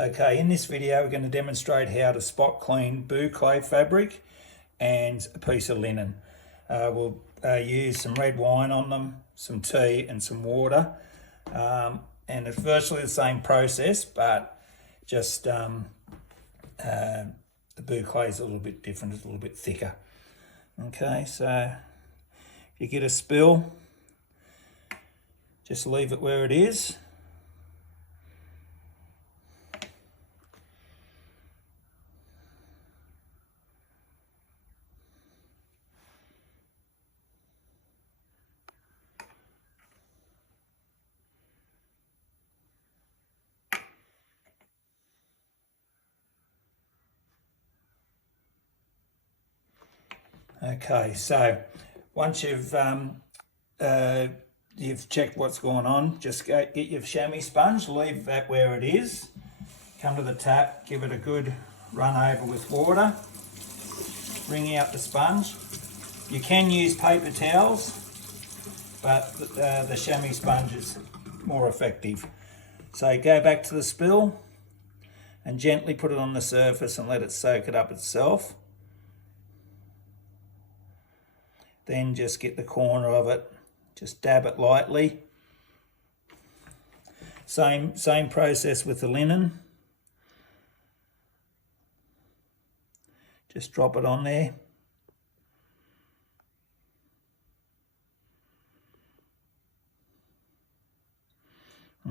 Okay, in this video we're going to demonstrate how to spot clean boucle fabric and a piece of linen. We'll use some red wine on them, some tea and some water, and it's virtually the same process, but just the boucle is a little bit different, it's a little bit thicker. Okay, so if you get a spill, just leave it where it is. Okay, so once you've checked what's going on, just get your chamois sponge, leave that where it is, come to the tap, give it a good run over with water, wring out the sponge. You can use paper towels, but the chamois sponge is more effective. So go back to the spill and gently put it on the surface and let it soak it up itself. Then just get the corner of it, just dab it lightly. Same process with the linen. Just drop it on there.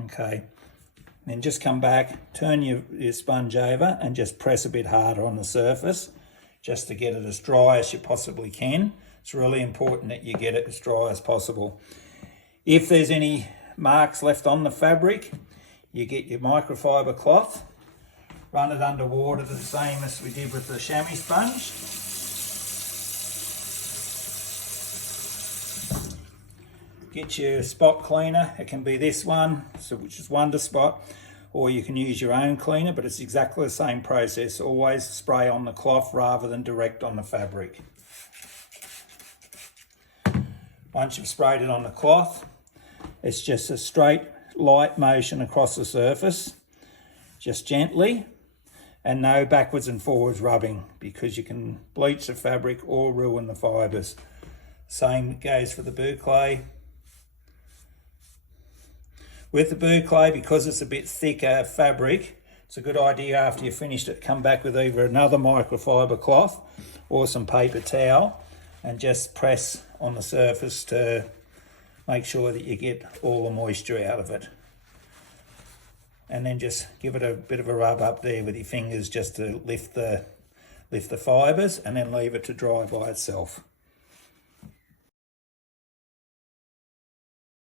Okay, then just come back, turn your sponge over and just press a bit harder on the surface just to get it as dry as you possibly can. It's really important that you get it as dry as possible. If there's any marks left on the fabric, you get your microfiber cloth, run it under water the same as we did with the chamois sponge. Get your spot cleaner, it can be this one, which is Wonderspot, or you can use your own cleaner, but it's exactly the same process. Always spray on the cloth rather than direct on the fabric. Once you've sprayed it on the cloth, it's just a straight, light motion across the surface, just gently, and no backwards and forwards rubbing, because you can bleach the fabric or ruin the fibres. Same goes for the boucle. With the boucle, because it's a bit thicker fabric, it's a good idea after you've finished it, come back with either another microfiber cloth or some paper towel and just press on the surface to make sure that you get all the moisture out of it. And then just give it a bit of a rub up there with your fingers just to lift the fibres, and then leave it to dry by itself.